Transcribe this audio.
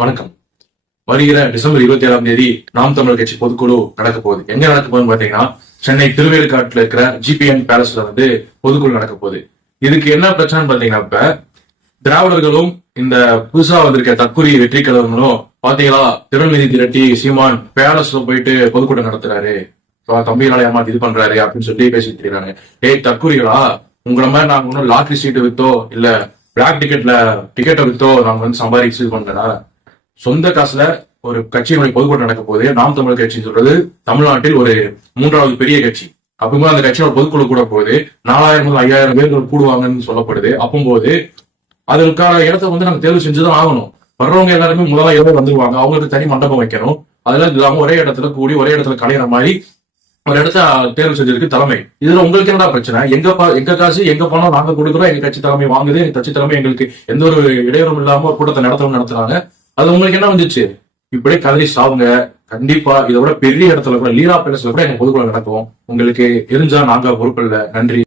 வணக்கம். வருகிற டிசம்பர் 27 நாம் தமிழர் கட்சி பொதுக்குழு நடக்க போகுது. எங்க நடக்க போகுதுன்னு பாத்தீங்கன்னா, சென்னை திருவேற்காட்டுல இருக்கிற GPN பேலஸ்ல பொதுக்குழு நடக்க போகுது. இதுக்கு என்ன பிரச்சனை பாத்தீங்கன்னா, இப்ப திராவிடர்களும் இந்த புதுசா வந்திருக்க தற்கொலை வெற்றி கழகங்களும் பாத்தீங்களா, திருநெல்வேலி திரட்டி சீமான் பேலஸ்ல போயிட்டு பொதுக்கூட்டம் நடத்துறாரு, தம்பிகளால ஏமாத்தி இது பண்றாரு அப்படின்னு சொல்லி பேசிட்டு இருக்காங்க. தற்கொலைகளா, உங்களை மாதிரி நாங்க ஒன்னும் லாட்டரி சீட்டு வித்தோ இல்ல பிளாக் டிக்கெட்டை வித்தோ நாங்க சம்பாதிச்சு இது பண்றா. சொந்த காசுல ஒரு கட்சியினுடைய பொதுக்கூட்டம் நடக்க போது. நாம் தமிழர் கட்சி சொல்றது தமிழ்நாட்டில் ஒரு 3வது பெரிய கட்சி. அப்போ அந்த கட்சியோட பொதுக்குழு கூட போகுது. 4000 முதல் 5000 பேர்கள் கூடுவாங்கன்னு சொல்லப்படுது. அப்போது அதற்கான இடத்த நாங்க தேர்வு செஞ்சுதான் ஆகணும். வர்றவங்க எல்லாருமே முதல்ல எவ்வளவு வந்துருவாங்க, அவங்களுக்கு தனி மண்டபம் வைக்கணும். அதெல்லாம் இல்லாம ஒரே இடத்துல கூடி ஒரே இடத்துல கலையிற மாதிரி ஒரு இடத்த தேர்வு செஞ்சிருக்கு தலைமை. இதுல உங்களுக்கு என்னடா பிரச்சனை? எங்க காசு எங்க பணம் நாங்க கொடுக்குறோம், எங்க கட்சி தலைமை வாங்குது, எங்க கட்சி தலைமை எங்களுக்கு எந்த ஒரு இடையூறும் இல்லாம ஒரு கூட்டத்தை நடத்துறாங்க. அது உங்களுக்கு என்ன வந்துச்சு? இப்படியே கதறி சாவுங்க. கண்டிப்பா இதை விட பெரிய இடத்துல கூட லீலா பேலஸ்ல கூட எங்க பொதுக்குழு நடக்கும். உங்களுக்கு எரிஞ்சா நாங்க பொறுப்பில்லை. நன்றி.